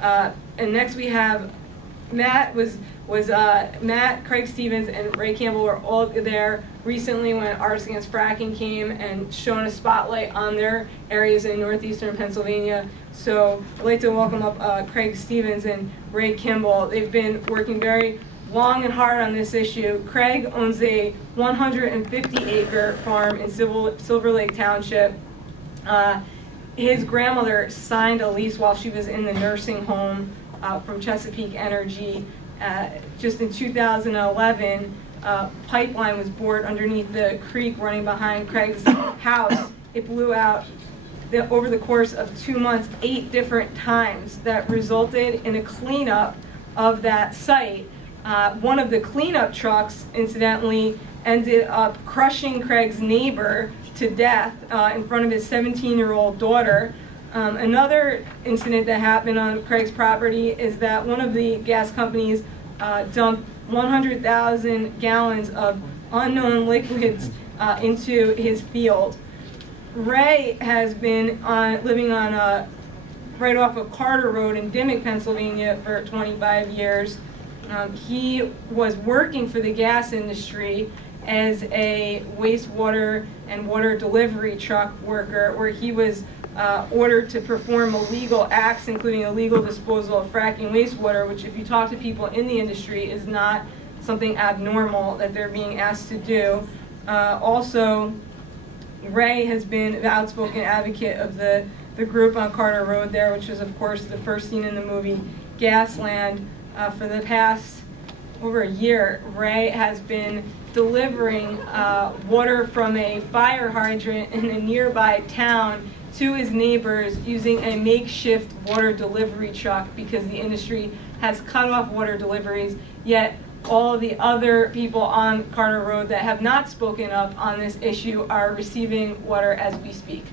And next we have Matt Matt, Craig Stevens, and Ray Kemble were all there recently when Artists Against Fracking came and shone a spotlight on their areas in northeastern Pennsylvania. So I'd like to welcome up Craig Stevens and Ray Kemble. They've been working very long and hard on this issue. Craig owns a 150-acre farm in Silver Lake Township. His grandmother signed a lease while she was in the nursing home from Chesapeake Energy. Just in 2011, pipeline was bored underneath the creek running behind Craig's house. It blew out over the course of 2 months 8 different times. That resulted in a cleanup of that site. One of the cleanup trucks, incidentally, ended up crushing Craig's neighbor to death in front of his 17-year-old daughter. Another incident that happened on Craig's property is that one of the gas companies dumped 100,000 gallons of unknown liquids into his field. Ray has been living on right off of Carter Road in Dimmock, Pennsylvania for 25 years. He was working for the gas industry as a wastewater and water delivery truck worker, where he was ordered to perform illegal acts, including illegal disposal of fracking wastewater, which if you talk to people in the industry is not something abnormal that they're being asked to do. Also, Ray has been an outspoken advocate of the group on Carter Road there, which was of course the first scene in the movie Gasland. For the past over a year, Ray has been delivering water from a fire hydrant in a nearby town to his neighbors using a makeshift water delivery truck because the industry has cut off water deliveries, yet all of the other people on Carter Road that have not spoken up on this issue are receiving water as we speak.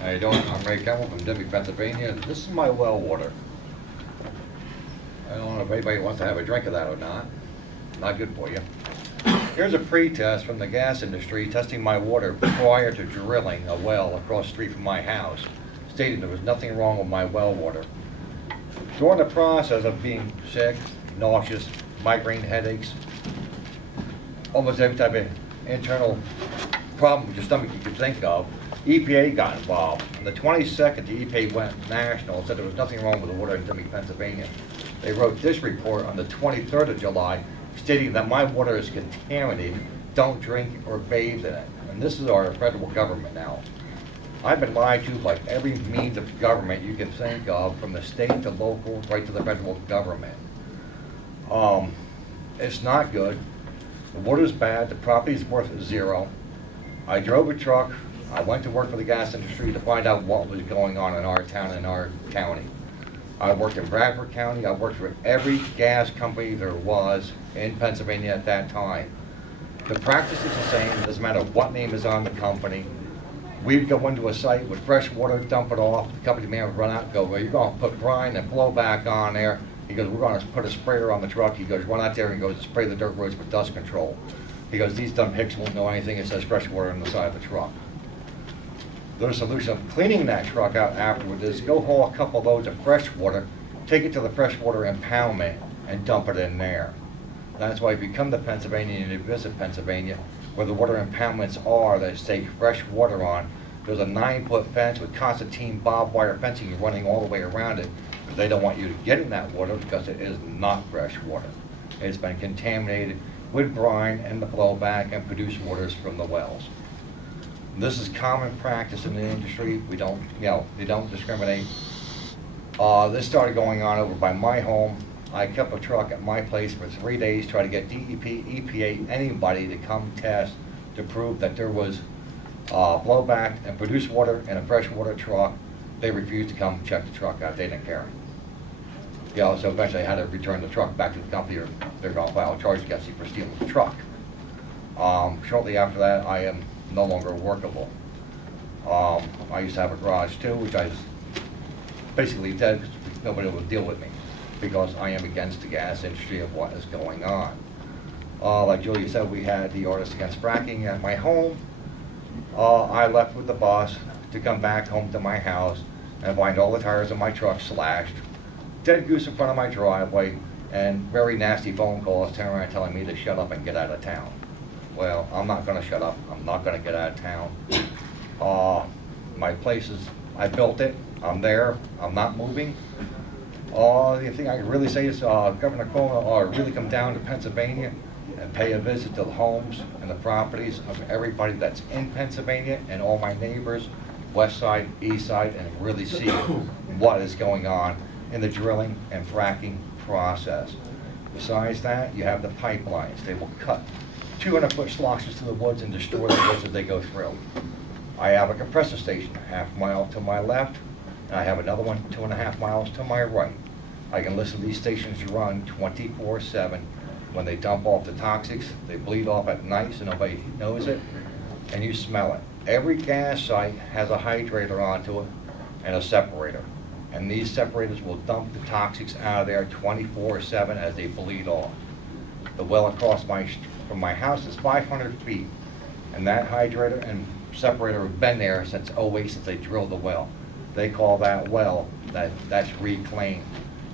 How you doing? I'm Ray Kemble from Dimmock, Pennsylvania. This is my well water. I don't know if anybody wants to have a drink of that or not. Not good for you. Here's a pre-test from the gas industry testing my water prior to drilling a well across the street from my house, stating there was nothing wrong with my well water. During the process of being sick, nauseous, migraine headaches, almost every type of internal problem with your stomach you could think of, EPA got involved. On the 22nd, the EPA went national and said there was nothing wrong with the water in Dimmock, Pennsylvania. They wrote this report on the 23rd of July, stating that my water is contaminated, don't drink or bathe in it. And this is our federal government now. I've been lied to by every means of government you can think of, from the state to local, right to the federal government. It's not good. The water's bad, the property's worth zero. I drove a truck. I went to work for the gas industry to find out what was going on in our town and our county. I worked in Bradford County. I worked for every gas company there was in Pennsylvania at that time. The practice is the same. It doesn't matter what name is on the company. We'd go into a site with fresh water, dump it off. The company man would run out and go, well, you're going to put brine and blowback on there. He goes, we're going to put a sprayer on the truck. He goes, run out there and goes, spray the dirt roads with dust control. He goes, these dumb hicks won't know anything. It says fresh water on the side of the truck. The solution of cleaning that truck out afterwards is go haul a couple loads of fresh water, take it to the freshwater impoundment, and dump it in there. That's why if you come to Pennsylvania and you visit Pennsylvania, where the water impoundments are that say fresh water on, there's a 9-foot fence with concertina barbed wire fencing running all the way around it. But they don't want you to get in that water because it is not fresh water. It's been contaminated with brine and the blowback and produced waters from the wells. This is common practice in the industry. We don't, they don't discriminate. This started going on over by my home. I kept a truck at my place for 3 days, trying to get DEP, EPA, anybody to come test to prove that there was blowback and produced water in a freshwater truck. They refused to come check the truck out. They didn't care. So eventually I had to return the truck back to the company, or they're going to file a charge against me for stealing the truck. Shortly after that, I am no longer workable. I used to have a garage too, which I was basically dead because nobody would deal with me, because I am against the gas industry of what is going on. Like Julia said, we had the Artists Against Fracking at my home. I left with the boss to come back home to my house and find all the tires in my truck slashed, dead goose in front of my driveway, and very nasty phone calls turning around telling me to shut up and get out of town. Well, I'm not gonna shut up. I'm not gonna get out of town. My place is, I built it. I'm there. I'm not moving. The thing I can really say is Governor Cuomo really come down to Pennsylvania and pay a visit to the homes and the properties of everybody that's in Pennsylvania and all my neighbors, west side, east side, and really see what is going on in the drilling and fracking process. Besides that, you have the pipelines. They will cut 200-foot sloshes to the woods and destroy the woods as they go through. I have a compressor station half mile to my left, and I have another one 2.5 miles to my right. I can listen to these stations run 24/7. When they dump off the toxics, they bleed off at night so nobody knows it, and you smell it. Every gas site has a hydrator onto it and a separator, and these separators will dump the toxics out of there 24/7 as they bleed off. The well across from my house is 500 feet, and that hydrator and separator have been there since '08, since they drilled the well. They call that well, that's reclaimed.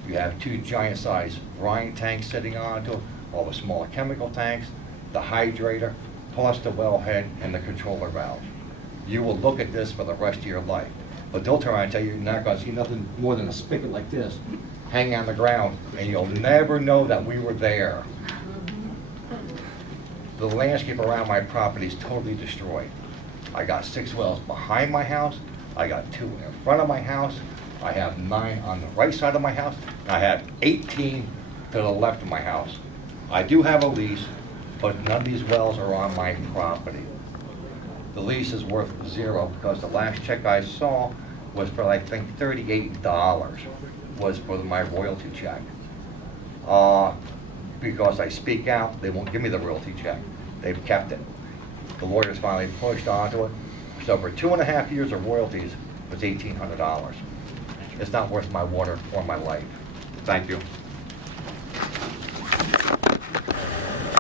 You have 2 giant sized brine tanks sitting onto it, all the smaller chemical tanks, the hydrator, plus the wellhead and the controller valve. You will look at this for the rest of your life, but they'll turn around and tell you you're not going to see nothing more than a spigot like this hanging on the ground, and you'll never know that we were there. The landscape around my property is totally destroyed. I got 6 wells behind my house, I got 2 in front of my house, I have 9 on the right side of my house, and I have 18 to the left of my house. I do have a lease, but none of these wells are on my property. The lease is worth 0 because the last check I saw was for, I think, $38 was for my royalty check. Because I speak out, they won't give me the royalty check. They've kept it. The lawyers finally pushed onto it. So for 2.5 years of royalties, it was $1,800. It's not worth my water or my life. Thank you.